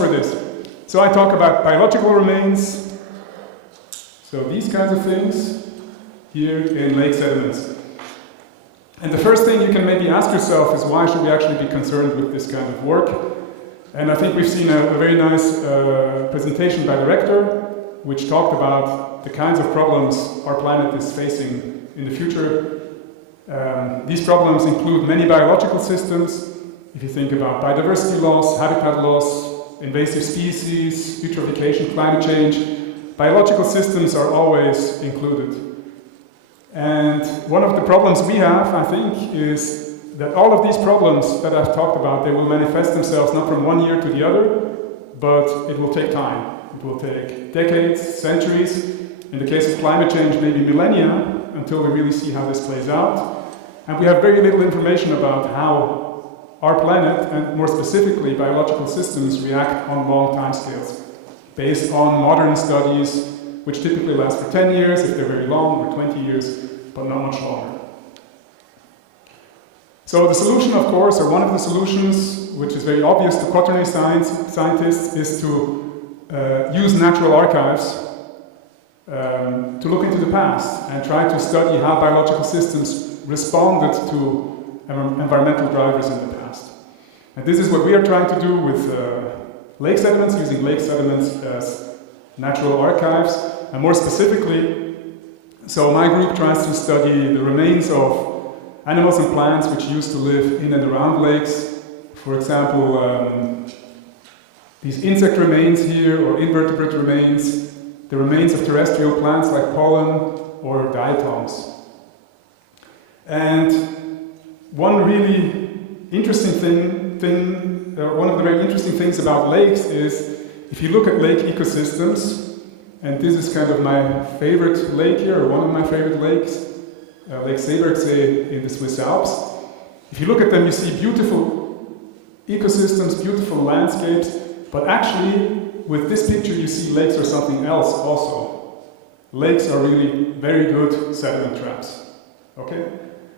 for this. So I talk about biological remains, so these kinds of things, here in lake sediments. And the first thing you can maybe ask yourself is, why should we actually be concerned with this kind of work? And I think we've seen a very nice presentation by the rector, which talked about the kinds of problems our planet is facing in the future. These problems include many biological systems. If you think about biodiversity loss, habitat loss, invasive species, eutrophication, climate change, biological systems are always included. And one of the problems we have, I think, is that all of these problems that I've talked about, they will manifest themselves not from one year to the other, but it will take time. It will take decades, centuries, in the case of climate change, maybe millennia, until we really see how this plays out. And we have very little information about how our planet, and more specifically biological systems, react on long timescales, based on modern studies, which typically last for 10 years, if they're very long, or 20 years, but not much longer. So the solution, of course, or one of the solutions, which is very obvious to quaternary scientists, is to use natural archives to look into the past and try to study how biological systems responded to environmental drivers in the past. And this is what we are trying to do with lake sediments, using lake sediments as natural archives. And more specifically, so my group tries to study the remains of animals and plants which used to live in and around lakes. For example, these insect remains here, or invertebrate remains, the remains of terrestrial plants like pollen or diatoms. And one really interesting one of the very interesting things about lakes is, if you look at lake ecosystems, and this is kind of my favorite lake here, or one of my favorite lakes, Lake Seebergsee in the Swiss Alps. If you look at them, you see beautiful ecosystems, beautiful landscapes, but actually, with this picture, you see lakes are something else also. Lakes are really very good sediment traps, okay?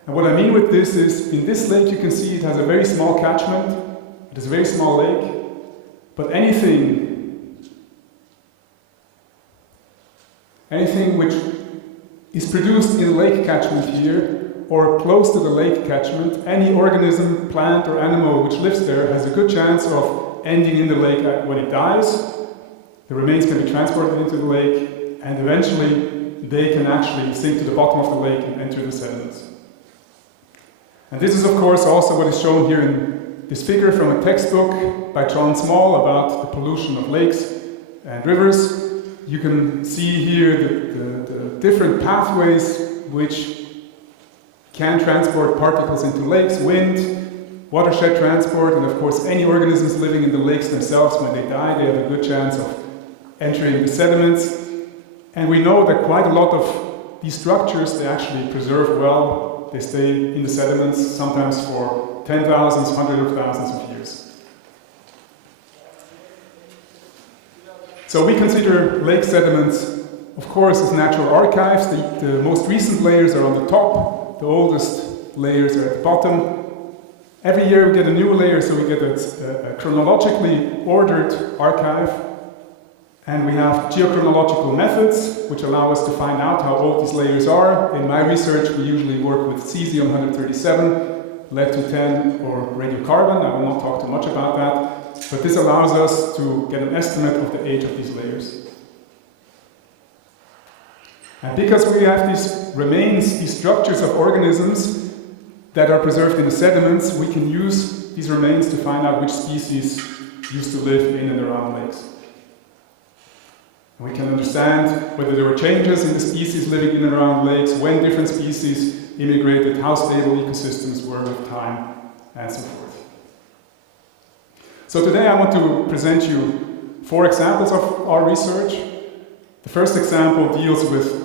And what I mean with this is, in this lake you can see it has a very small catchment, it is a very small lake, but anything which is produced in a lake catchment here, or close to the lake catchment, any organism, plant or animal which lives there has a good chance of ending in the lake when it dies. The remains can be transported into the lake, and eventually they can actually sink to the bottom of the lake and enter the sediments. And this is, of course, also what is shown here in this figure from a textbook by John Small about the pollution of lakes and rivers. You can see here the different pathways which can transport particles into lakes: wind, watershed transport, and of course any organisms living in the lakes themselves, when they die, they have a good chance of entering the sediments. And we know that quite a lot of these structures, they actually preserve well. They stay in the sediments, sometimes for 10,000s, hundreds of thousands of years. So we consider lake sediments, of course, as natural archives. The most recent layers are on the top, the oldest layers are at the bottom. Every year we get a new layer, so we get a chronologically ordered archive. And we have geochronological methods, which allow us to find out how old these layers are. In my research, we usually work with cesium-137, lead-210, or radiocarbon. I will not talk too much about that. But this allows us to get an estimate of the age of these layers. And because we have these remains, these structures of organisms that are preserved in the sediments, we can use these remains to find out which species used to live in and around lakes. And we can understand whether there were changes in the species living in and around lakes, when different species immigrated, how stable ecosystems were with time, and so forth. So today I want to present you 4 examples of our research. The first example deals with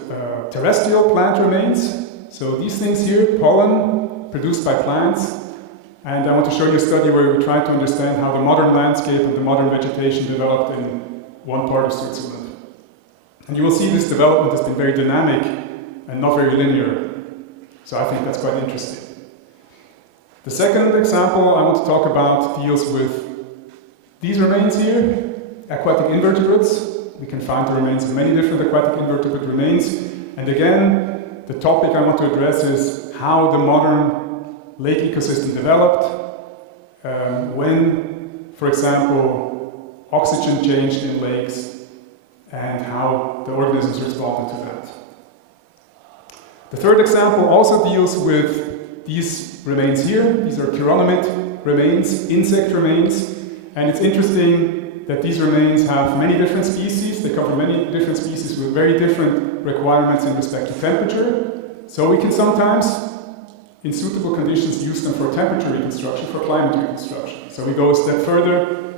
terrestrial plant remains. So these things here, pollen produced by plants. And I want to show you a study where we try to understand how the modern landscape and the modern vegetation developed in one part of Switzerland. And you will see this development has been very dynamic and not very linear. So I think that's quite interesting. The second example I want to talk about deals with these remains here. aquatic invertebrates. We can find the remains of many different aquatic invertebrate remains. And again, the topic I want to address is how the modern lake ecosystem developed, when, for example, oxygen changed in lakes, and how the organisms responded to that. The third example also deals with these remains here. These are chironomid remains, insect remains, and it's interesting that these remains have many different species. They cover many different species with very different requirements in respect to temperature. So we can sometimes, in suitable conditions, use them for temperature reconstruction, for climate reconstruction. So we go a step further,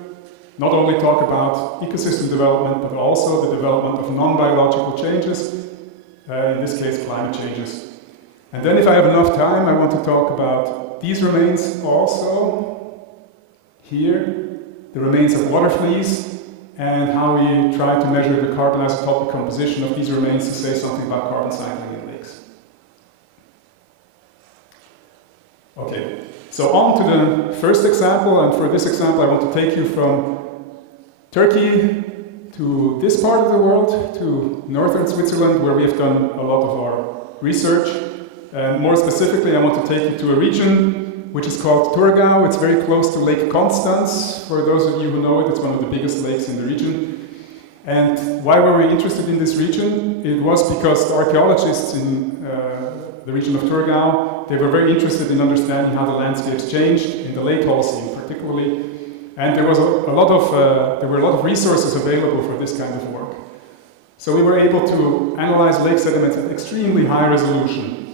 not only talk about ecosystem development, but also the development of non-biological changes, in this case climate changes. And then if I have enough time, I want to talk about these remains also. Here, the remains of water fleas, and how we try to measure the carbon isotopic composition of these remains to say something about carbon cycling in lakes. Okay, so on to the first example, and for this example I want to take you from Turkey to this part of the world, to northern Switzerland, where we have done a lot of our research. And more specifically, I want to take you to a region which is called TURQUA. It's very close to Lake Constance. For those of you who know it, it's one of the biggest lakes in the region. And why were we interested in this region? It was because the archaeologists in the region of TURQUA, they were very interested in understanding how the landscapes changed in the late Holocene particularly. And there were a lot of resources available for this kind of work. So we were able to analyze lake sediments at extremely high resolution.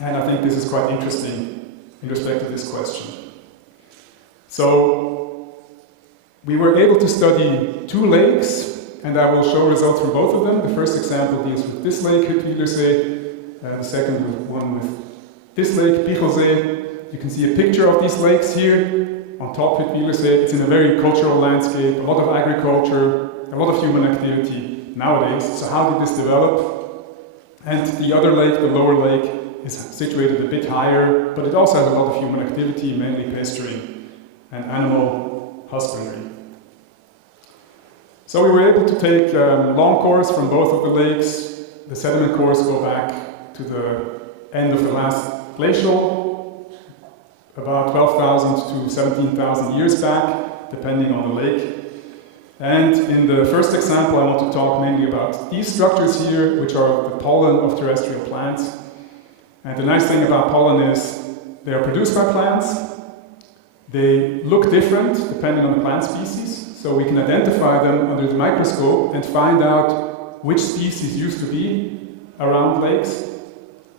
And I think this is quite interesting in respect to this question. So we were able to study 2 lakes, and I will show results from both of them. The first example deals with this lake, Hüttwilersee, the second one with this lake, Pichelsee. You can see a picture of these lakes here. On top, Hüttwilersee, it's in a very cultural landscape, a lot of agriculture, a lot of human activity nowadays. So how did this develop? And the other lake, the lower lake, is situated a bit higher, but it also has a lot of human activity, mainly pasturing and animal husbandry. So we were able to take long cores from both of the lakes. The sediment cores go back to the end of the last glacial, about 12,000 to 17,000 years back, depending on the lake. And in the first example, I want to talk mainly about these structures here, which are the pollen of terrestrial plants. And the nice thing about pollen is they are produced by plants. They look different depending on the plant species, so we can identify them under the microscope and find out which species used to be around lakes.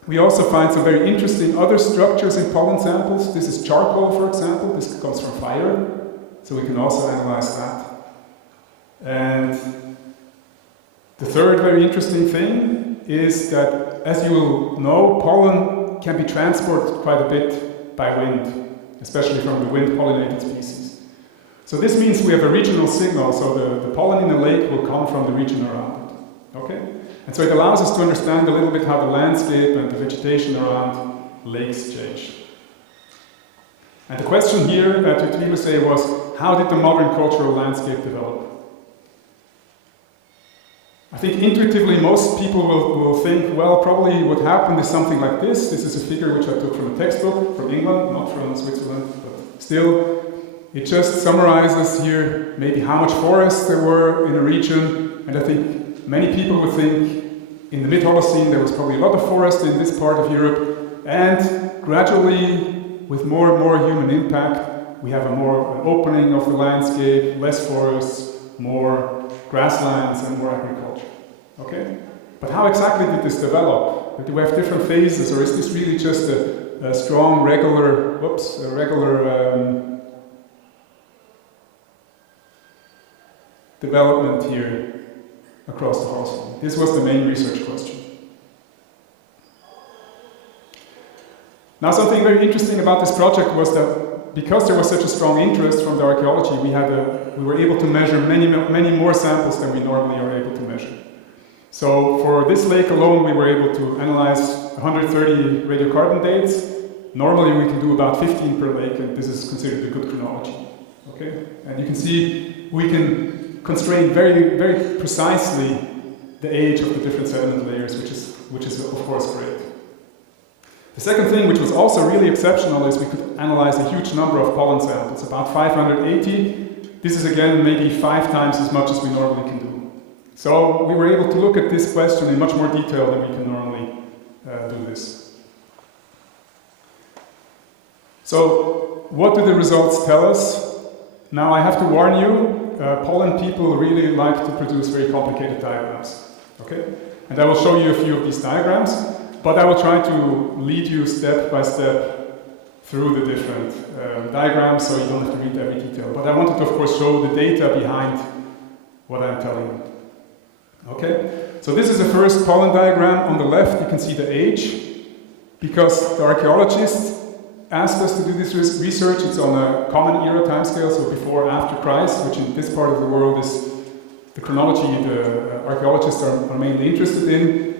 We also find some very interesting other structures in pollen samples. This is charcoal, for example. This comes from fire, so we can also analyze that. And the third very interesting thing is that, as you will know, pollen can be transported quite a bit by wind, especially from the wind-pollinated species. So this means we have a regional signal, so the pollen in the lake will come from the region around it. Okay? And so it allows us to understand a little bit how the landscape and the vegetation around lakes change. And the question here at Hüttwilersee was, how did the modern cultural landscape develop? I think intuitively most people will think, well, probably what happened is something like this. This is a figure which I took from a textbook from England, not from Switzerland, but still. It just summarizes here maybe how much forests there were in a region, and I think many people would think in the mid-Holocene there was probably a lot of forest in this part of Europe, and gradually, with more and more human impact, we have an opening of the landscape, less forests, more grasslands and more agriculture. Okay? But how exactly did this develop? Do we have different phases, or is this really just a strong, regular development here across the Holocene? This was the main research question. Now, something very interesting about this project was that because there was such a strong interest from the archaeology, we were able to measure many more samples than we normally are able to measure. So for this lake alone, we were able to analyze 130 radiocarbon dates. Normally we can do about 15 per lake, and this is considered a good chronology. Okay? And you can see we can constrain very, very precisely the age of the different sediment layers, which is of course great. The second thing, which was also really exceptional, is we could analyze a huge number of pollen samples, about 580. This is again maybe 5 times as much as we normally can do. So we were able to look at this question in much more detail than we can normally do this. So what do the results tell us? Now I have to warn you, pollen people really like to produce very complicated diagrams. Okay? And I will show you a few of these diagrams, but I will try to lead you step by step through the different diagrams, so you don't have to read every detail. But I wanted to, of course, show the data behind what I'm telling you. Okay? So this is the first pollen diagram. On the left, you can see the age, because the archaeologists asked us to do this research. It's on a common era timescale, so before, after Christ, which in this part of the world is the chronology the archaeologists are mainly interested in.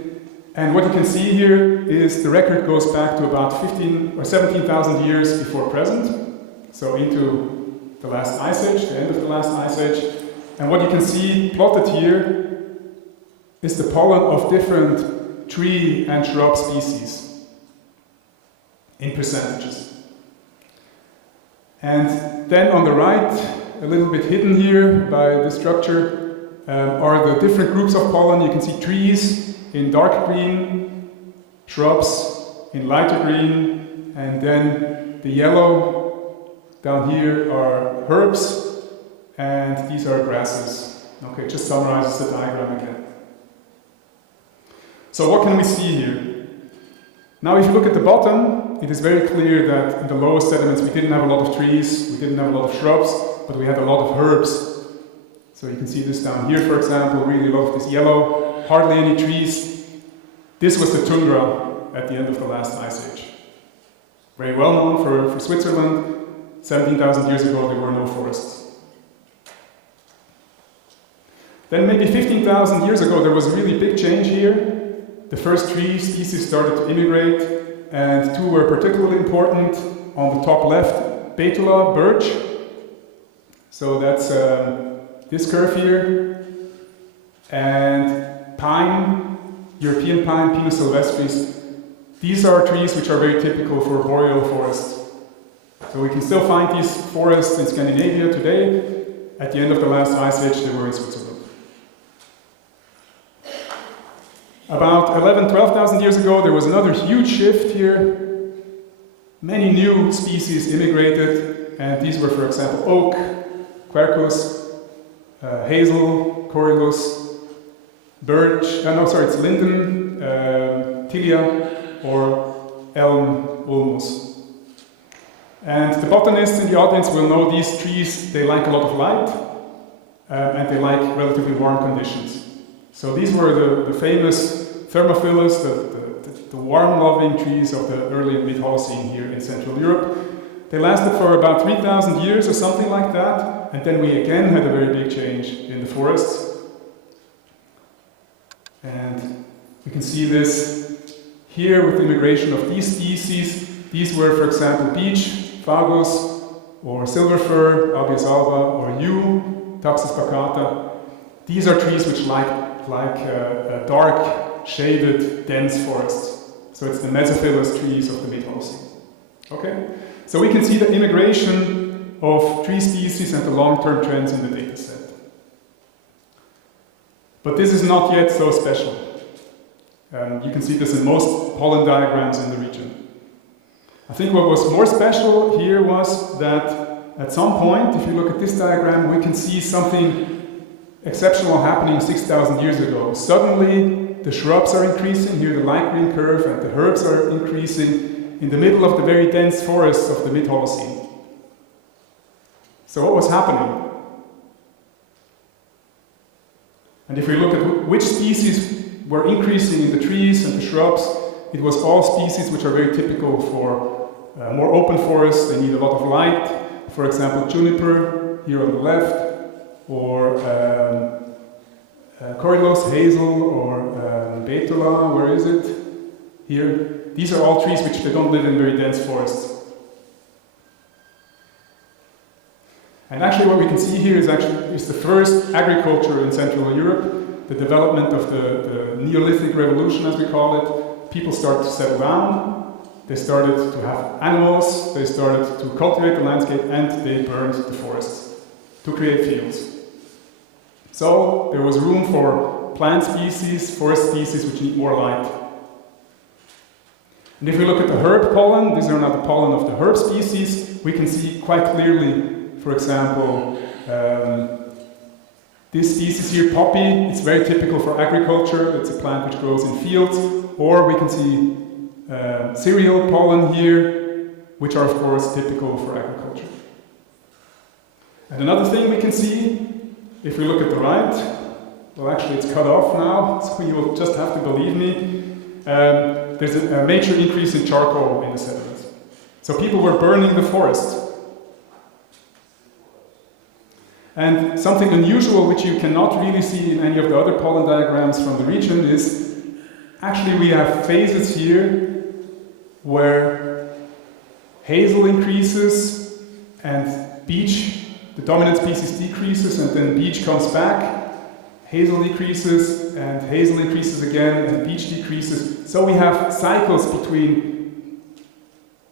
And what you can see here is the record goes back to about 15 or 17,000 years before present, so into the last ice age, the end of the last ice age. And what you can see plotted here is the pollen of different tree and shrub species in percentages. And then on the right, a little bit hidden here by the structure, are the different groups of pollen. You can see trees in dark green, shrubs in lighter green, and then the yellow down here are herbs, and these are grasses. Okay, just summarizes the diagram again. So what can we see here? Now if you look at the bottom, it is very clear that in the lowest sediments we didn't have a lot of trees, we didn't have a lot of shrubs, but we had a lot of herbs. So you can see this down here, for example, really a lot of this yellow, hardly any trees. This was the tundra at the end of the last ice age. Very well known for Switzerland. 17,000 years ago there were no forests. Then maybe 15,000 years ago there was a really big change here. The first tree species started to immigrate, and 2 were particularly important. On the top left, Betula, birch. So that's this curve here. And pine, European pine, Pinus sylvestris. These are trees which are very typical for boreal forests. So we can still find these forests in Scandinavia today. At the end of the last ice age, they were in Switzerland. About 12,000 years ago, there was another huge shift here. Many new species immigrated, and these were, for example, oak, quercus, hazel, corylus, birch, it's linden, tilia, or elm, ulmus. And the botanists in the audience will know these trees, they like a lot of light, and they like relatively warm conditions. So these were the famous Thermophilus, the warm-loving trees of the early mid-Holocene here in Central Europe. They lasted for about 3,000 years or something like that, and then we again had a very big change in the forests. And we can see this here with the immigration of these species. These were, for example, beech, fagus, or silver fir, Albius alba, or yew, Taxus baccata. These are trees which like a dark, shaded, dense forests. So it's the mesophilous trees of the mid-Holocene. Okay? So we can see the immigration of tree species and the long-term trends in the data set. But this is not yet so special. You can see this in most pollen diagrams in the region. I think what was more special here was that at some point, if you look at this diagram, we can see something exceptional happening 6,000 years ago. Suddenly, the shrubs are increasing, here the light green curve, and the herbs are increasing in the middle of the very dense forests of the mid-Holocene. So what was happening? And if we look at which species were increasing in the trees and the shrubs, it was all species which are very typical for more open forests. They need a lot of light. For example, juniper, here on the left, or corylus, hazel, or betula, where is it? Here. These are all trees which they don't live in very dense forests. And actually what we can see here is the first agriculture in Central Europe, the development of the Neolithic revolution, as we call it. People started to settle down, they started to have animals, they started to cultivate the landscape, and they burned the forests to create fields. So there was room for plant species, forest species which need more light. And if we look at the herb pollen, these are now the pollen of the herb species, we can see quite clearly, for example, this species here, poppy, it's very typical for agriculture, it's a plant which grows in fields, or we can see cereal pollen here, which are of course typical for agriculture. And another thing we can see, if we look at the right, well actually it's cut off now, so you will just have to believe me, there's a major increase in charcoal in the sediments. So people were burning the forest. And something unusual which you cannot really see in any of the other pollen diagrams from the region is, actually we have phases here where hazel increases and beech, the dominant species, decreases, and then beech comes back. Hazel decreases and hazel increases again and beech decreases. So we have cycles between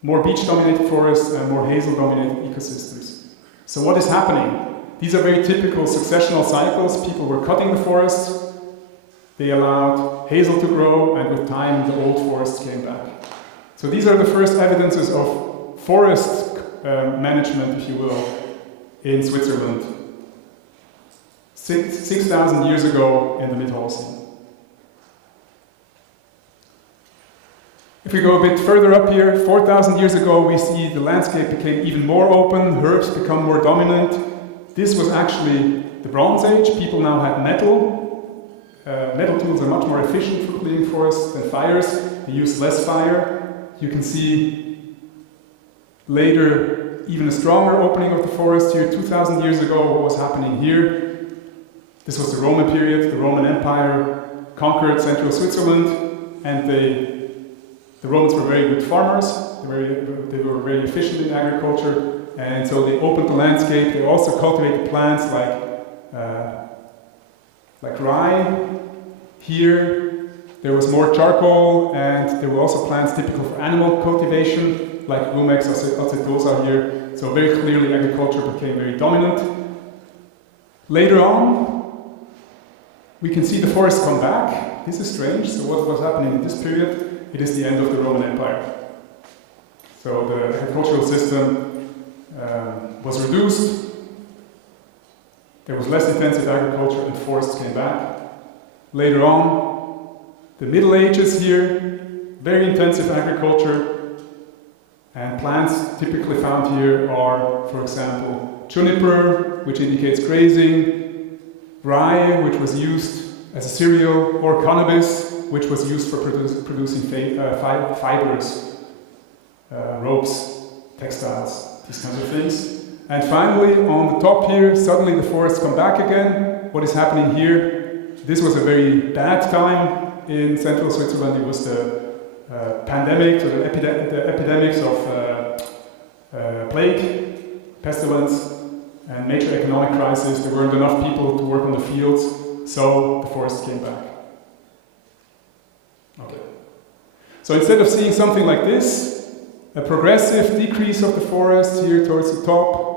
more beech-dominated forests and more hazel-dominated ecosystems. So what is happening? These are very typical successional cycles. People were cutting the forests, they allowed hazel to grow, and with time the old forests came back. So these are the first evidences of forest management, if you will, in Switzerland. 6,000 years ago in the mid-Holocene. If we go a bit further up here, 4,000 years ago, we see the landscape became even more open, herbs become more dominant. This was actually the Bronze Age. People now had metal. Metal tools are much more efficient for clearing forests than fires. They use less fire. You can see later even a stronger opening of the forest here. 2,000 years ago, what was happening here? This was the Roman period. The Roman Empire conquered central Switzerland, and the Romans were very good farmers. They were very efficient in agriculture, and so they opened the landscape. They also cultivated plants like rye. Here, there was more charcoal, and there were also plants typical for animal cultivation, like Rumex acetosa here. So very clearly, agriculture became very dominant. Later on, we can see the forests come back. This is strange. So what was happening in this period? It is the end of the Roman Empire. So the agricultural system was reduced. There was less intensive agriculture and forests came back. Later on, the Middle Ages here, very intensive agriculture, and plants typically found here are, for example, juniper, which indicates grazing, rye, which was used as a cereal, or cannabis, which was used for producing fibers, ropes, textiles, these kinds of things. And finally, on the top here, suddenly the forests come back again. What is happening here? This was a very bad time in central Switzerland. It was the pandemic, or the epidemics of plague, pestilence, and major economic crisis. There weren't enough people to work on the fields, so the forests came back. Okay. So instead of seeing something like this, a progressive decrease of the forest here towards the top,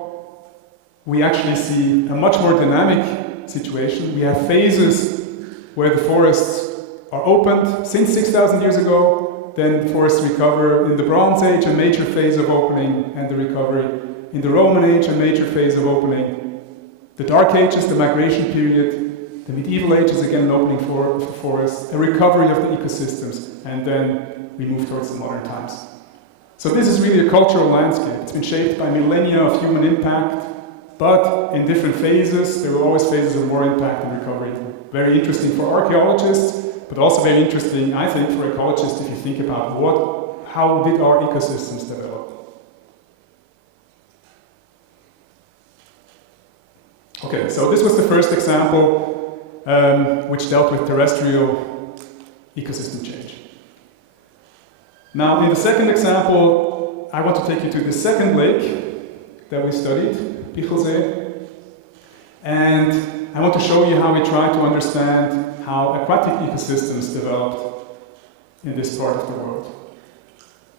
we actually see a much more dynamic situation. We have phases where the forests are opened since 6,000 years ago, then the forests recover. In the Bronze Age, a major phase of opening and the recovery. In the Roman Age, a major phase of opening. The Dark Ages, the migration period. The Medieval Ages, again an opening for forests. A recovery of the ecosystems. And then we move towards the modern times. So this is really a cultural landscape. It's been shaped by millennia of human impact, but in different phases. There were always phases of more impact and recovery. Very interesting for archaeologists, but also very interesting, I think, for ecologists if you think about how did our ecosystems develop. Okay, so this was the first example which dealt with terrestrial ecosystem change. Now, in the second example, I want to take you to the second lake that we studied. Bichelsee. And I want to show you how we try to understand how aquatic ecosystems developed in this part of the world.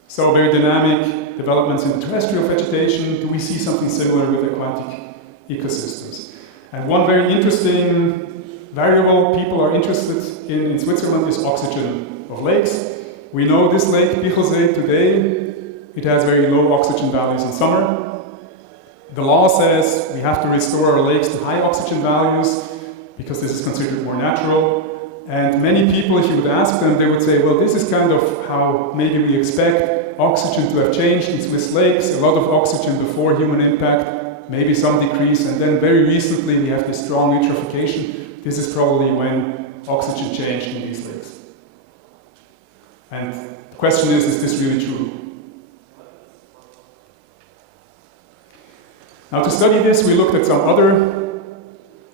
So very dynamic developments in terrestrial vegetation. Do we see something similar with aquatic ecosystems? And one very interesting variable people are interested in Switzerland is oxygen of lakes. We know this lake, Bichelsee, today, it has very low oxygen values in summer. The law says we have to restore our lakes to high oxygen values because this is considered more natural. And many people, if you would ask them, they would say, well, this is kind of how maybe we expect oxygen to have changed in Swiss lakes. A lot of oxygen before human impact, maybe some decrease, and then very recently we have this strong eutrophication. This is probably when oxygen changed in these lakes. And the question is this really true? Now to study this, we looked at some other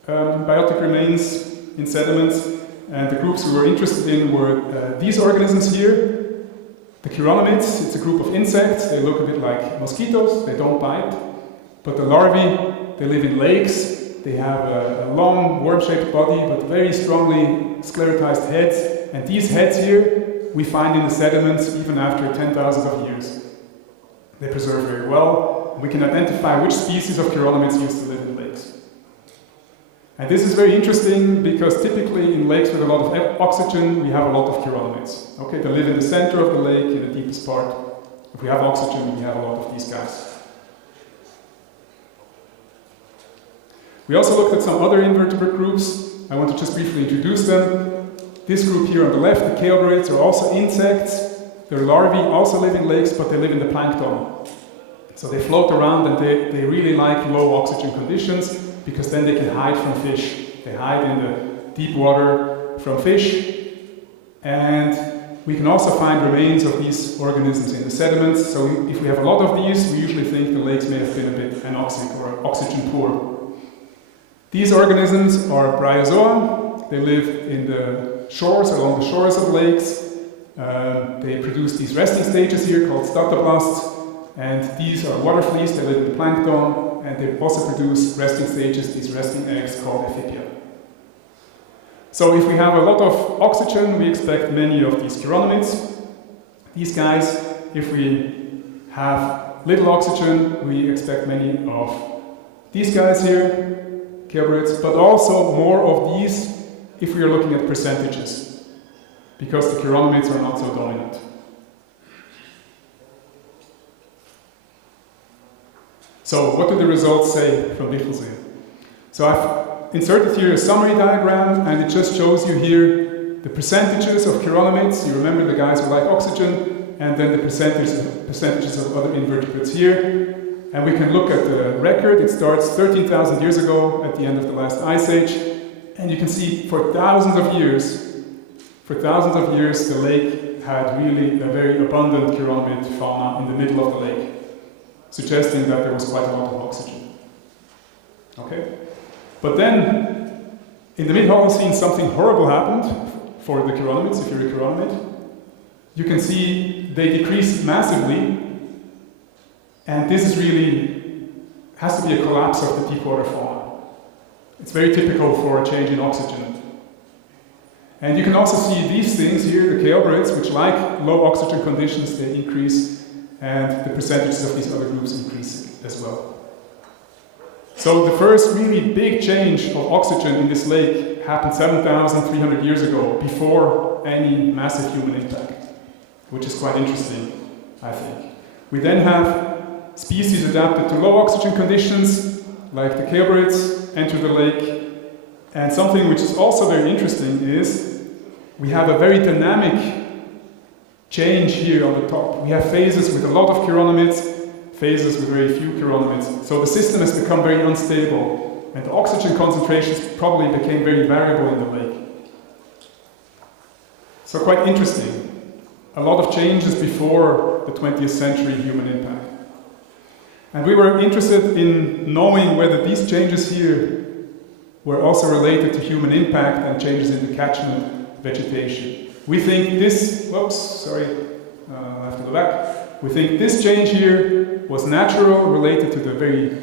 biotic remains in sediments, and the groups we were interested in were these organisms here, the chironomids. It's a group of insects. They look a bit like mosquitoes. They don't bite, but the larvae, they live in lakes. They have a long worm-shaped body, but very strongly sclerotized heads, and these heads here we find in the sediments even after 10,000 of years. They preserve very well. We can identify which species of chironomids used to live in lakes. And this is very interesting because typically in lakes with a lot of oxygen, we have a lot of chironomids. Okay, they live in the center of the lake, in the deepest part. If we have oxygen, we have a lot of these guys. We also looked at some other invertebrate groups. I want to just briefly introduce them. This group here on the left, the chaelbrids, are also insects. Their larvae also live in lakes, but they live in the plankton. So they float around and they really like low oxygen conditions because then they can hide from fish. They hide in the deep water from fish. And we can also find remains of these organisms in the sediments. So if we have a lot of these, we usually think the lakes may have been a bit anoxic or oxygen poor. These organisms are bryozoa. They live in the shores, along the shores of lakes. They produce these resting stages here called statoblasts, and these are water fleas. They live in the plankton, and they also produce resting stages, these resting eggs called ephipia. So if we have a lot of oxygen, we expect many of these chironomids. These guys, if we have little oxygen, we expect many of these guys here, chaelbrids, but also more of these if we are looking at percentages, because the chironomids are not so dominant. So what do the results say from Bichelsee? So I've inserted here a summary diagram, and it just shows you here the percentages of chironomids. You remember the guys who like oxygen, and then the percentages of other invertebrates here. And we can look at the record. It starts 13,000 years ago at the end of the last ice age. And you can see for thousands of years, the lake had really a very abundant chironomid fauna in the middle of the lake, suggesting that there was quite a lot of oxygen. Okay? But then, in the mid-Holocene, something horrible happened for the chironomids, if you're a chironomid. You can see they decreased massively, and this is really, has to be a collapse of the deep water fauna. It's very typical for a change in oxygen. And you can also see these things here, the chaelbrids, which like low oxygen conditions, they increase, and the percentages of these other groups increase as well. So the first really big change of oxygen in this lake happened 7,300 years ago, before any massive human impact, which is quite interesting, I think. We then have species adapted to low oxygen conditions, like the chaelbrids, enter the lake. And something which is also very interesting is we have a very dynamic change here on the top. We have phases with a lot of chironomids, phases with very few chironomids. So the system has become very unstable, and the oxygen concentrations probably became very variable in the lake. So quite interesting. A lot of changes before the 20th century human impact. And we were interested in knowing whether these changes here were also related to human impact and changes in the catchment vegetation. We think this, I have to go back. We think this change here was natural, related to the very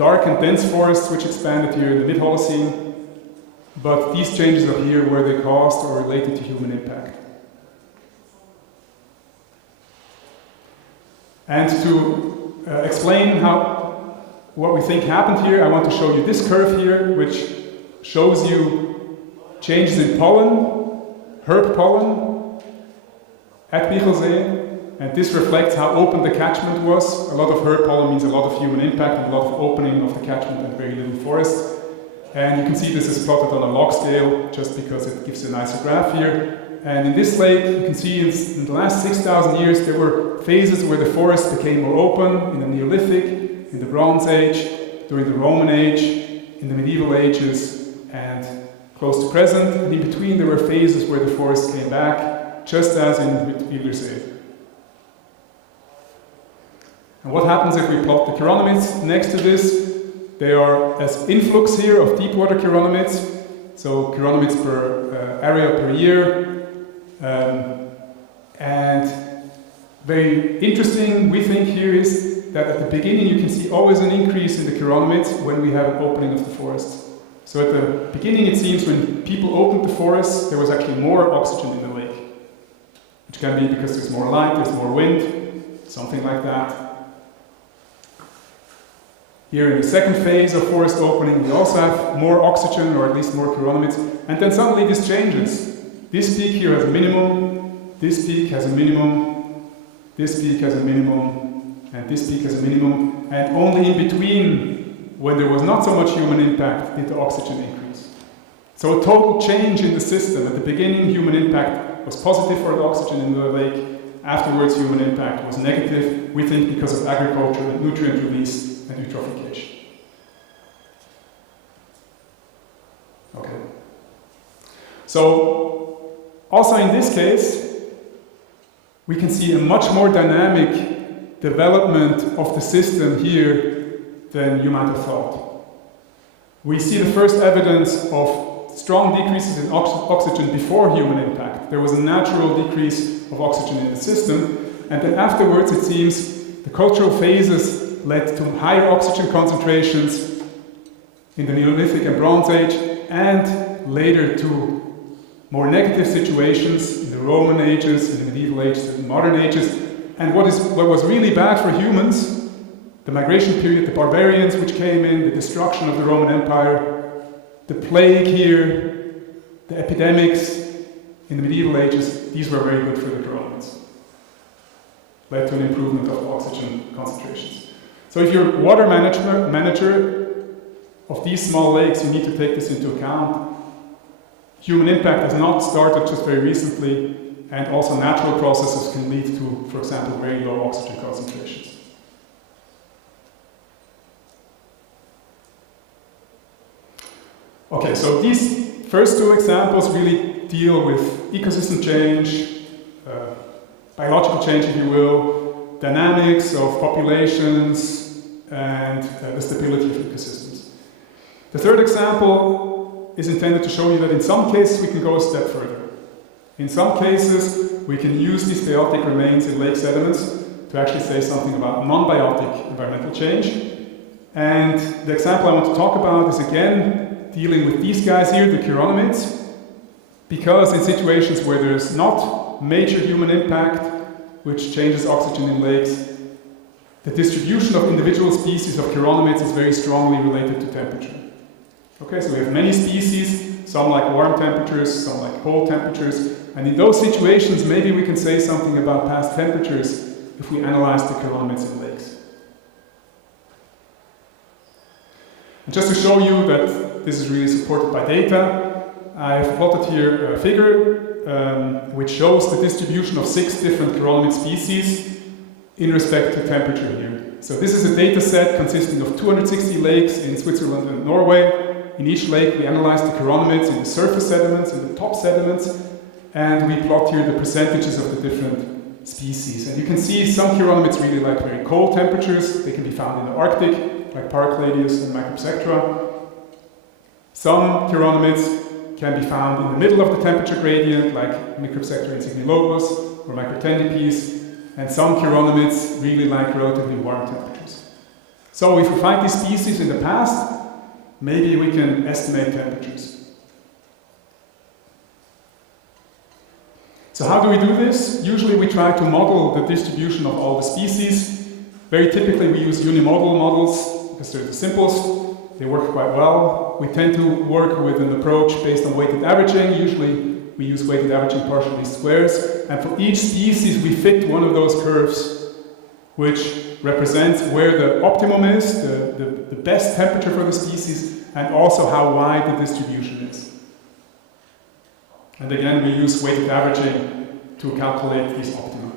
dark and dense forests which expanded here in the mid-Holocene, but these changes are here were they caused or related to human impact. And to explain what we think happened here, I want to show you this curve here, which shows you changes in pollen, herb pollen, at Bichelsee, and this reflects how open the catchment was. A lot of herb pollen means a lot of human impact and a lot of opening of the catchment and very little forest. And you can see this is plotted on a log scale, just because it gives a nicer graph here. And in this lake, you can see in the last 6,000 years, there were phases where the forest became more open, in the Neolithic, in the Bronze Age, during the Roman Age, in the medieval ages, and close to present. And in between, there were phases where the forest came back, just as in Wielders. And what happens if we plot the chironomids next to this? They are as influx here of deep water chironomids, so chironomids per area per year. And very interesting, we think here is that at the beginning you can see always an increase in the chironomids when we have an opening of the forest. So at the beginning it seems when people opened the forest, there was actually more oxygen in the lake, which can be because there's more light, there's more wind, something like that. Here in the second phase of forest opening, we also have more oxygen, or at least more chironomids, and then suddenly this changes. This peak here has a minimum, this peak has a minimum, this peak has a minimum, and this peak has a minimum, and only in between, when there was not so much human impact, did the oxygen increase. So a total change in the system. At the beginning, human impact was positive for the oxygen in the lake. Afterwards, human impact was negative, we think because of agriculture and nutrient release and eutrophication. Okay. So, also in this case, we can see a much more dynamic development of the system here than you might have thought. We see the first evidence of strong decreases in oxygen before human impact. There was a natural decrease of oxygen in the system, and then afterwards it seems the cultural phases led to higher oxygen concentrations in the Neolithic and Bronze Age, and later to more negative situations in the Roman ages, in the medieval ages, and the modern ages. And what was really bad for humans, the migration period, the barbarians which came in, the destruction of the Roman Empire, the plague here, the epidemics in the medieval ages, these were very good for the chironomids. Led to an improvement of oxygen concentrations. So if you're a water manager of these small lakes, you need to take this into account. Human impact has not started just very recently, and also natural processes can lead to, for example, very low oxygen concentrations. Okay, so these first two examples really deal with ecosystem change, biological change, if you will, dynamics of populations, and the stability of ecosystems. The third example is intended to show you that in some cases we can go a step further. In some cases, we can use these biotic remains in lake sediments to actually say something about non-biotic environmental change. And the example I want to talk about is again dealing with these guys here, the chironomids, because in situations where there's not major human impact, which changes oxygen in lakes, the distribution of individual species of chironomids is very strongly related to temperature. Okay, so we have many species, some like warm temperatures, some like cold temperatures, and in those situations maybe we can say something about past temperatures if we analyze the chironomids in lakes. And just to show you that this is really supported by data, I've plotted here a figure which shows the distribution of 6 different chironomid species in respect to temperature here. So this is a data set consisting of 260 lakes in Switzerland and Norway. In each lake we analyze the chironomids in the surface sediments, in the top sediments, and we plot here the percentages of the different species. And you can see some chironomids really like very cold temperatures. They can be found in the Arctic, like Paracladius and Micropsectra. Some chironomids can be found in the middle of the temperature gradient, like Micropsectra insignilobus or Microtendipes, and some chironomids really like relatively warm temperatures. So if we find these species in the past, maybe we can estimate temperatures. So how do we do this? Usually we try to model the distribution of all the species. Very typically we use unimodal models because they're the simplest. They work quite well. We tend to work with an approach based on weighted averaging. Usually we use weighted averaging partial least squares. And for each species we fit one of those curves, which represents where the optimum is, the best temperature for the species, and also how wide the distribution is. And again, we use weighted averaging to calculate these optima.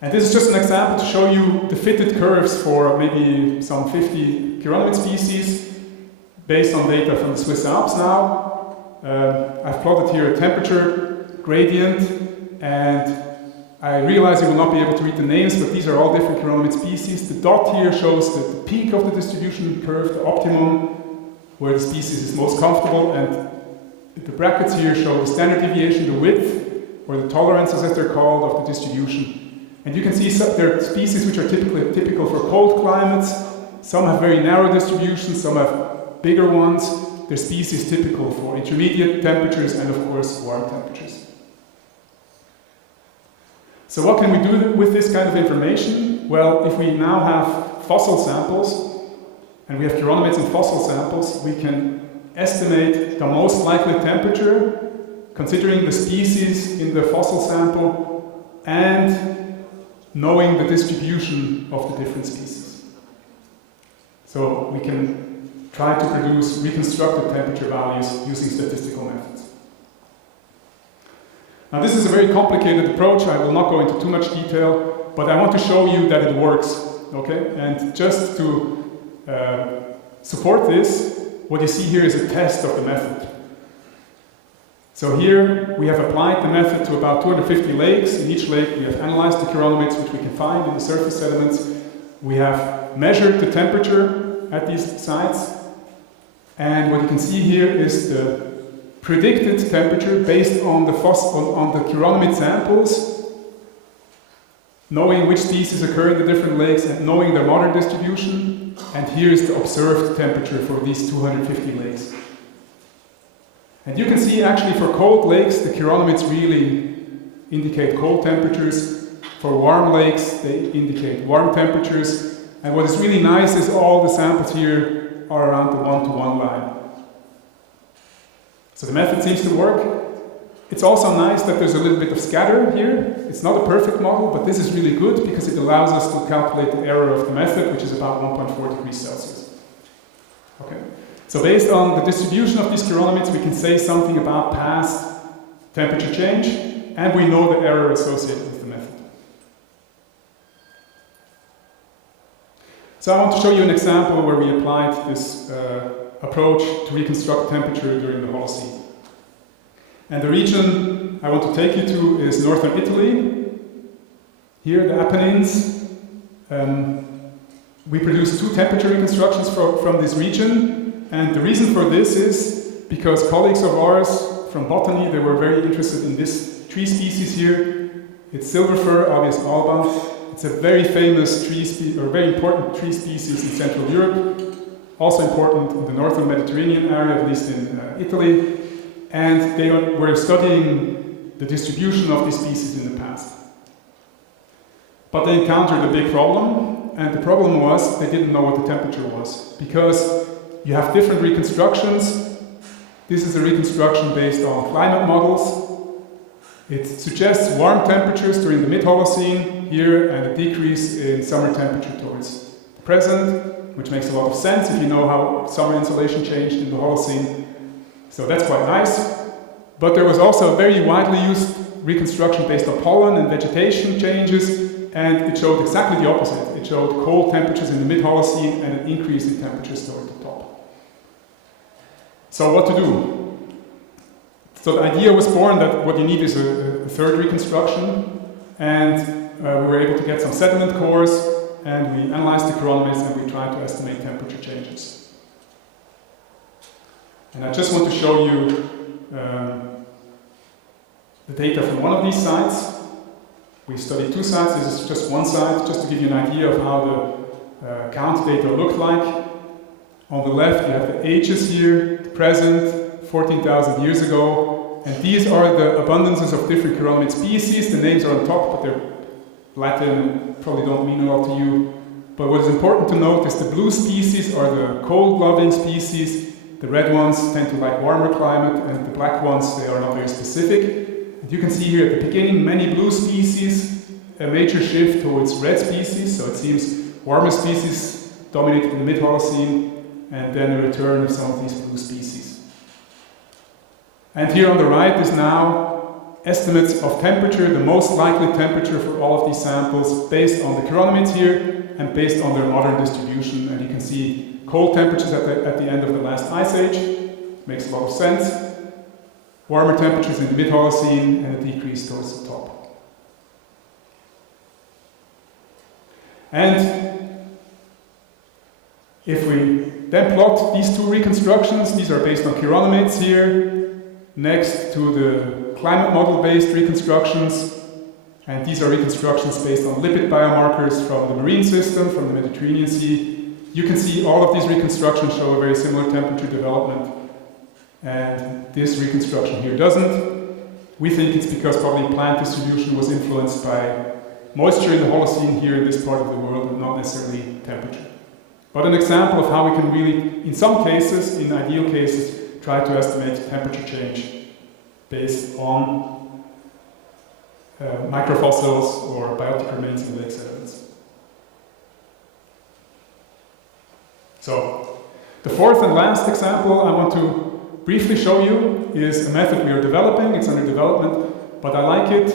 And this is just an example to show you the fitted curves for maybe some 50 chironomid species based on data from the Swiss Alps now. I've plotted here a temperature gradient, and I realize you will not be able to read the names, but these are all different chironomid species. The dot here shows the peak of the distribution curve, the optimum, where the species is most comfortable, and the brackets here show the standard deviation, the width, or the tolerances as they're called, of the distribution. And you can see there are species which are typical for cold climates. Some have very narrow distributions, some have bigger ones. They're species typical for intermediate temperatures and, of course, warm temperatures. So what can we do with this kind of information? Well, if we now have fossil samples, and we have chironomids and fossil samples, we can estimate the most likely temperature, considering the species in the fossil sample, and knowing the distribution of the different species. So we can try to produce reconstructed temperature values using statistical methods. Now this is a very complicated approach. I will not go into too much detail, but I want to show you that it works, okay? And just to support this, what you see here is a test of the method. So here we have applied the method to about 250 lakes. In each lake we have analyzed the chironomids which we can find in the surface sediments. We have measured the temperature at these sites, and what you can see here is the predicted temperature based on the chironomid samples, knowing which species occur in the different lakes and knowing their modern distribution. And here is the observed temperature for these 250 lakes. And you can see actually for cold lakes, the chironomids really indicate cold temperatures. For warm lakes, they indicate warm temperatures. And what is really nice is all the samples here are around the 1-to-1 line. So the method seems to work. It's also nice that there's a little bit of scatter here. It's not a perfect model, but this is really good because it allows us to calculate the error of the method, which is about 1.4 degrees Celsius. Okay. So based on the distribution of these chironomids, we can say something about past temperature change, and we know the error associated with the method. So I want to show you an example where we applied this approach to reconstruct temperature during the Holocene. And the region I want to take you to is northern Italy. Here, the Apennines. We produced 2 temperature reconstructions from this region. And the reason for this is because colleagues of ours from botany, they were very interested in this tree species here. It's silver fir, Abies alba. It's a very famous tree species, or very important tree species in Central Europe. Also important in the northern Mediterranean area, at least in Italy. And they were studying the distribution of these species in the past. But they encountered a big problem, and the problem was they didn't know what the temperature was. Because you have different reconstructions. This is a reconstruction based on climate models. It suggests warm temperatures during the mid-Holocene here, and a decrease in summer temperature towards the present, which makes a lot of sense if you know how summer insolation changed in the Holocene. So that's quite nice. But there was also a very widely used reconstruction based on pollen and vegetation changes, and it showed exactly the opposite. It showed cold temperatures in the mid-Holocene and an increase in temperatures toward the top. So what to do? So the idea was born that what you need is a third reconstruction, and we were able to get some sediment cores, and we analyzed the chironomids, and we tried to estimate temperature changes. And I just want to show you the data from one of these sites. We studied 2 sites. This is just one site, just to give you an idea of how count data looked like. On the left, you have the ages here, the present, 14,000 years ago, and these are the abundances of different chironomid species. The names are on top, but they're Latin and probably don't mean a lot to you. But what is important to note is the blue species are the cold-loving species. The red ones tend to like warmer climate, and the black ones, they are not very specific. And you can see here at the beginning, many blue species, a major shift towards red species, so it seems warmer species dominated in the mid-Holocene, and then a return of some of these blue species. And here on the right is now estimates of temperature, the most likely temperature for all of these samples based on the chironomids here and based on their modern distribution. And you can see cold temperatures at the end of the last ice age, makes a lot of sense. Warmer temperatures in the mid-Holocene and a decrease towards the top. And if we then plot these two reconstructions, these are based on chironomids here, next to the climate model-based reconstructions, and these are reconstructions based on lipid biomarkers from the marine system, from the Mediterranean Sea. You can see all of these reconstructions show a very similar temperature development, and this reconstruction here doesn't. We think it's because probably plant distribution was influenced by moisture in the Holocene here in this part of the world, and not necessarily temperature. But an example of how we can really, in some cases, in ideal cases, try to estimate temperature change based on microfossils or biotic remains in lake sediments. So, the fourth and last example I want to briefly show you is a method we are developing. It's under development, but I like it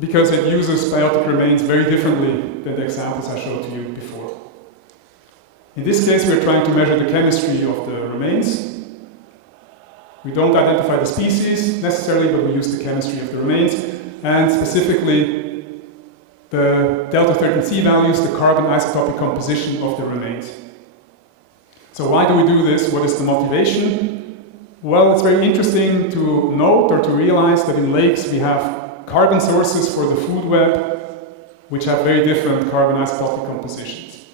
because it uses biotic remains very differently than the examples I showed to you before. In this case, we are trying to measure the chemistry of the remains. We don't identify the species necessarily, but we use the chemistry of the remains, and specifically the delta 13C values, the carbon isotopic composition of the remains. So why do we do this? What is the motivation? Well, it's very interesting to note or to realize that in lakes we have carbon sources for the food web, which have very different carbon isotopic compositions.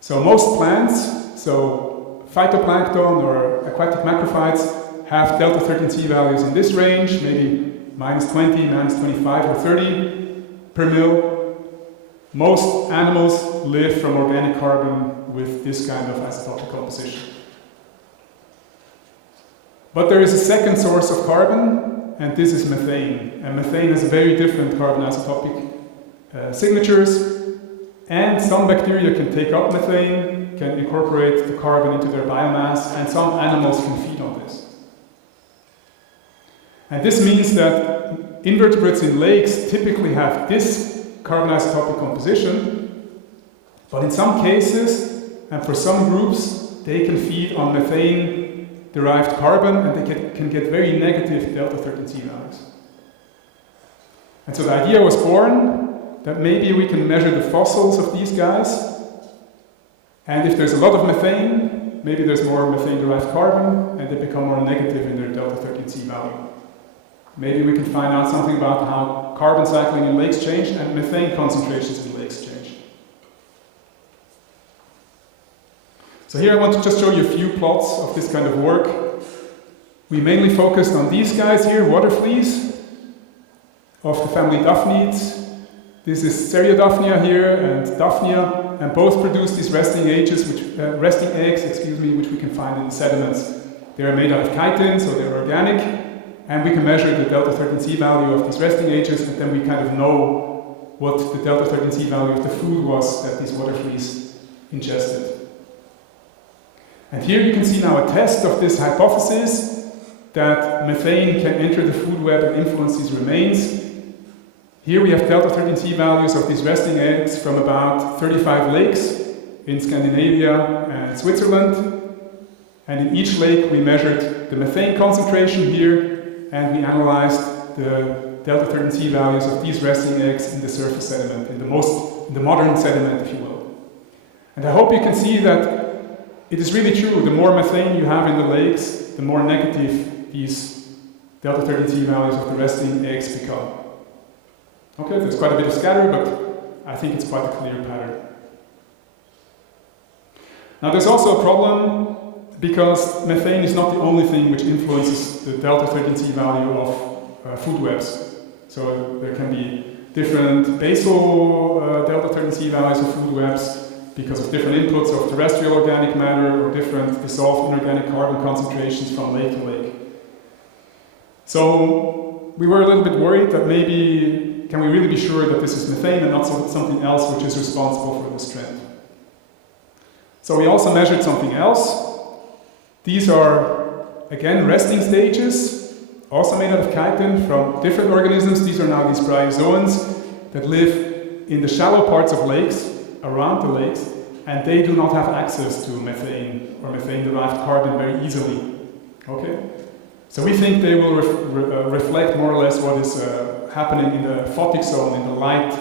So most plants, so phytoplankton or aquatic macrophytes, have delta 13C values in this range, maybe -20, -25 or 30 per mil. Most animals live from organic carbon with this kind of isotopic composition. But there is a second source of carbon, and this is methane. And methane has very different carbon isotopic signatures. And some bacteria can take up methane, can incorporate the carbon into their biomass, and some animals can feed on this. And this means that invertebrates in lakes typically have this carbon isotopic composition, but in some cases, and for some groups, they can feed on methane-derived carbon, and they can get very negative delta 13C values. And so the idea was born that maybe we can measure the fossils of these guys, and if there's a lot of methane, maybe there's more methane-derived carbon, and they become more negative in their delta 13C value. Maybe we can find out something about how carbon cycling in lakes change and methane concentrations in lakes change. So here I want to just show you a few plots of this kind of work. We mainly focused on these guys here, water fleas of the family Daphnids. This is Seriadaphnia here and Daphnia, and both produce these resting eggs, which we can find in the sediments. They are made out of chitin, so they're organic, and we can measure the delta 13C value of these resting ages, and then we kind of know what the delta 13C value of the food was that these water fleas ingested. And here you can see now a test of this hypothesis that methane can enter the food web and influence these remains. Here we have delta 13C values of these resting eggs from about 35 lakes in Scandinavia and Switzerland. And in each lake we measured the methane concentration here, and we analyzed the delta 13C values of these resting eggs in the surface sediment, in the modern sediment, if you will. And I hope you can see that it is really true. The more methane you have in the lakes, the more negative these delta 13C values of the resting eggs become. Okay, there's quite a bit of scatter, but I think it's quite a clear pattern. Now there's also a problem because methane is not the only thing which influences the delta 13C value of food webs. So there can be different basal delta 13C values of food webs because of different inputs of terrestrial organic matter or different dissolved inorganic carbon concentrations from lake to lake. So we were a little bit worried that maybe, can we really be sure that this is methane and not something else which is responsible for this trend? So we also measured something else. These are, again, resting stages, also made out of chitin from different organisms. These are now these bryozoans that live in the shallow parts of lakes, around the lakes, and they do not have access to methane or methane-derived carbon very easily. Okay? So we think they will reflect more or less what is happening in the photic zone, in the light,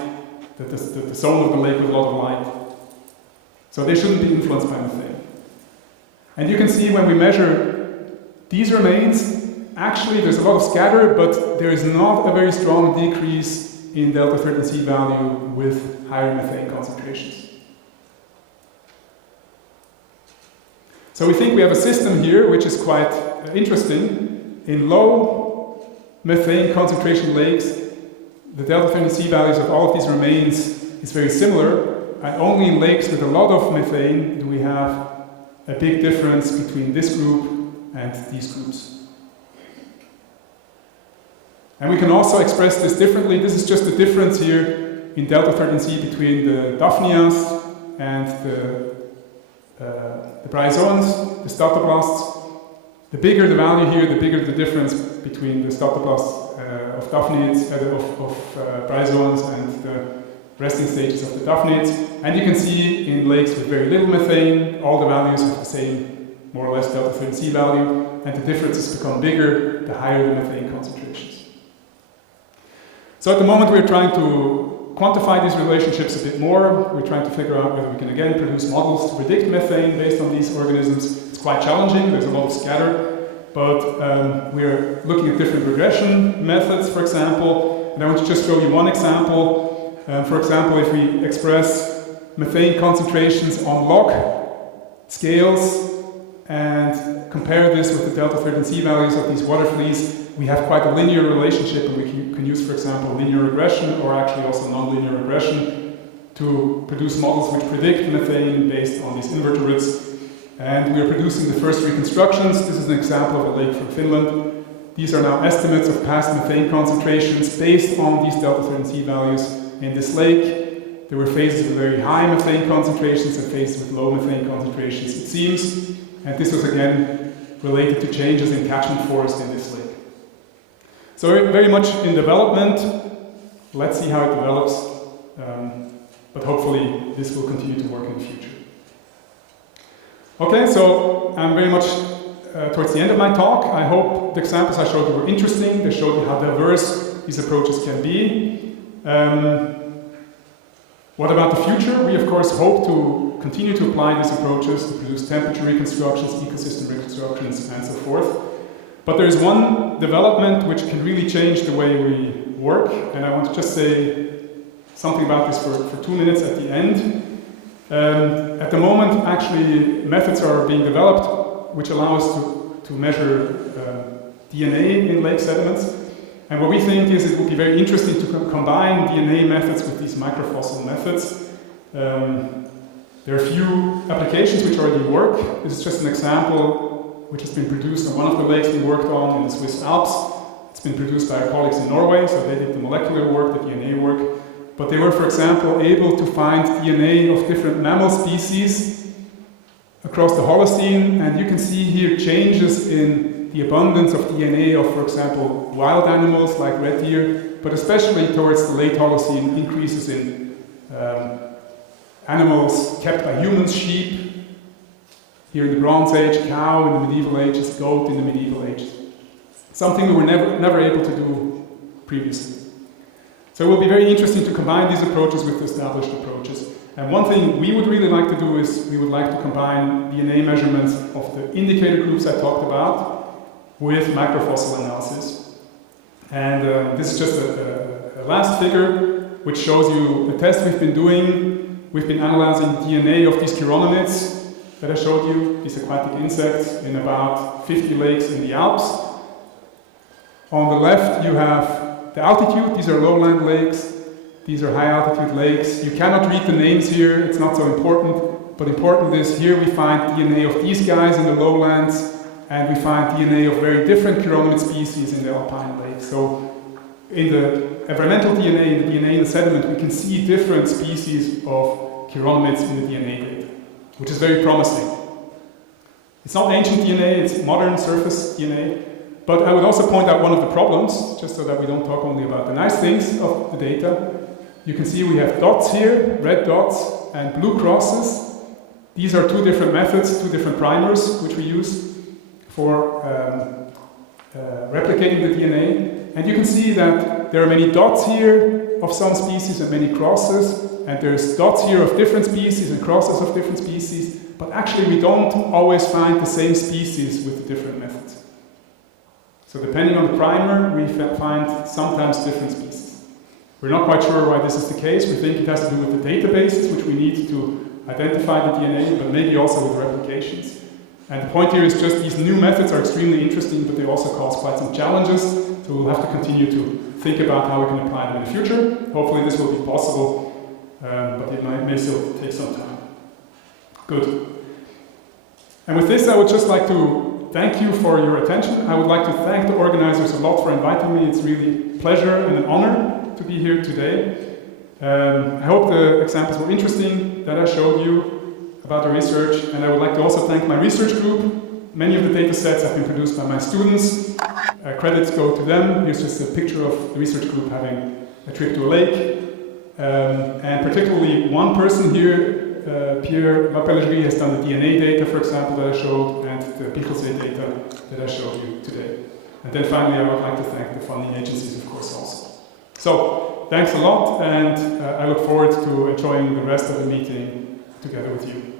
the zone of the lake with a lot of light. So they shouldn't be influenced by methane. And you can see when we measure these remains, actually there's a lot of scatter, but there is not a very strong decrease in delta 13C value with higher methane concentrations. So we think we have a system here which is quite interesting. In low methane concentration lakes, the delta 13C values of all of these remains is very similar, and only in lakes with a lot of methane do we have a big difference between this group and these groups. And we can also express this differently. This is just the difference here in delta 13C between the Daphnias and the bryozoans, the statoblasts. The bigger the value here, the bigger the difference between the statoblasts of Daphnids, bryozoans and the resting stages of the Daphnids. And you can see in lakes with very little methane, all the values have the same, more or less, delta 13C value, and the differences become bigger the higher the methane concentrations. So at the moment we're trying to quantify these relationships a bit more. We're trying to figure out whether we can again produce models to predict methane based on these organisms. It's quite challenging, there's a lot of scatter, but we're looking at different regression methods, for example, and I want to just show you one example. For example, if we express methane concentrations on log scales and compare this with the delta 13C values of these water fleas, we have quite a linear relationship, and we can use, for example, linear regression or actually also nonlinear regression to produce models which predict methane based on these invertebrates. And we are producing the first reconstructions. This is an example of a lake from Finland. These are now estimates of past methane concentrations based on these delta 13C values. In this lake, there were phases with very high methane concentrations and phases with low methane concentrations, it seems. And this was again related to changes in catchment forest in this lake. So we're very much in development. Let's see how it develops. But hopefully this will continue to work in the future. Okay, so I'm very much towards the end of my talk. I hope the examples I showed you were interesting. They showed you how diverse these approaches can be. What about the future? We of course hope to continue to apply these approaches to produce temperature reconstructions, ecosystem reconstructions, and so forth. But there's one development which can really change the way we work, and I want to just say something about this for 2 minutes at the end. At the moment, actually, methods are being developed which allow us to measure DNA in lake sediments. And what we think is it would be very interesting to combine DNA methods with these microfossil methods. There are a few applications which already work. This is just an example which has been produced on one of the lakes we worked on in the Swiss Alps. It's been produced by our colleagues in Norway, so they did the molecular work, the DNA work. But they were, for example, able to find DNA of different mammal species across the Holocene, and you can see here changes in the abundance of DNA of, for example, wild animals like red deer, but especially towards the late Holocene, increases in animals kept by humans, sheep, here in the Bronze Age, cow in the medieval ages, goat in the medieval ages. Something we were never able to do previously. So it will be very interesting to combine these approaches with the established approaches. And one thing we would really like to do is we would like to combine DNA measurements of the indicator groups I talked about with macrofossil analysis. And this is just a last figure which shows you the test we've been doing. We've been analyzing DNA of these chironomids that I showed you, these aquatic insects, in about 50 lakes in the Alps. On the left you have the altitude, these are lowland lakes, these are high altitude lakes. You cannot read the names here, it's not so important, but important is here we find DNA of these guys in the lowlands, and we find DNA of very different chironomid species in the alpine lakes. So in the environmental DNA, in the DNA in the sediment, we can see different species of chironomids in the DNA data, which is very promising. It's not ancient DNA, it's modern surface DNA. But I would also point out one of the problems, just so that we don't talk only about the nice things of the data. You can see we have dots here, red dots and blue crosses. These are two different methods, two different primers, which we use for replicating the DNA. And you can see that there are many dots here of some species and many crosses, and there's dots here of different species and crosses of different species, but actually we don't always find the same species with the different methods. So depending on the primer, we find sometimes different species. We're not quite sure why this is the case. We think it has to do with the databases, which we need to identify the DNA, but maybe also with replications. And the point here is just these new methods are extremely interesting, but they also cause quite some challenges. So we'll have to continue to think about how we can apply them in the future. Hopefully this will be possible, but it may still take some time. Good. And with this, I would just like to thank you for your attention. I would like to thank the organizers a lot for inviting me. It's really a pleasure and an honor to be here today. I hope the examples were interesting that I showed you about the research, and I would like to also thank my research group. Many of the data sets have been produced by my students. Credits go to them. Here's just a picture of the research group having a trip to a lake. And particularly one person here, Pierre Lapellerie, has done the DNA data, for example, that I showed, and the Bichelsee data that I showed you today. And then finally, I would like to thank the funding agencies, of course, also. So, thanks a lot, and I look forward to enjoying the rest of the meeting together with you.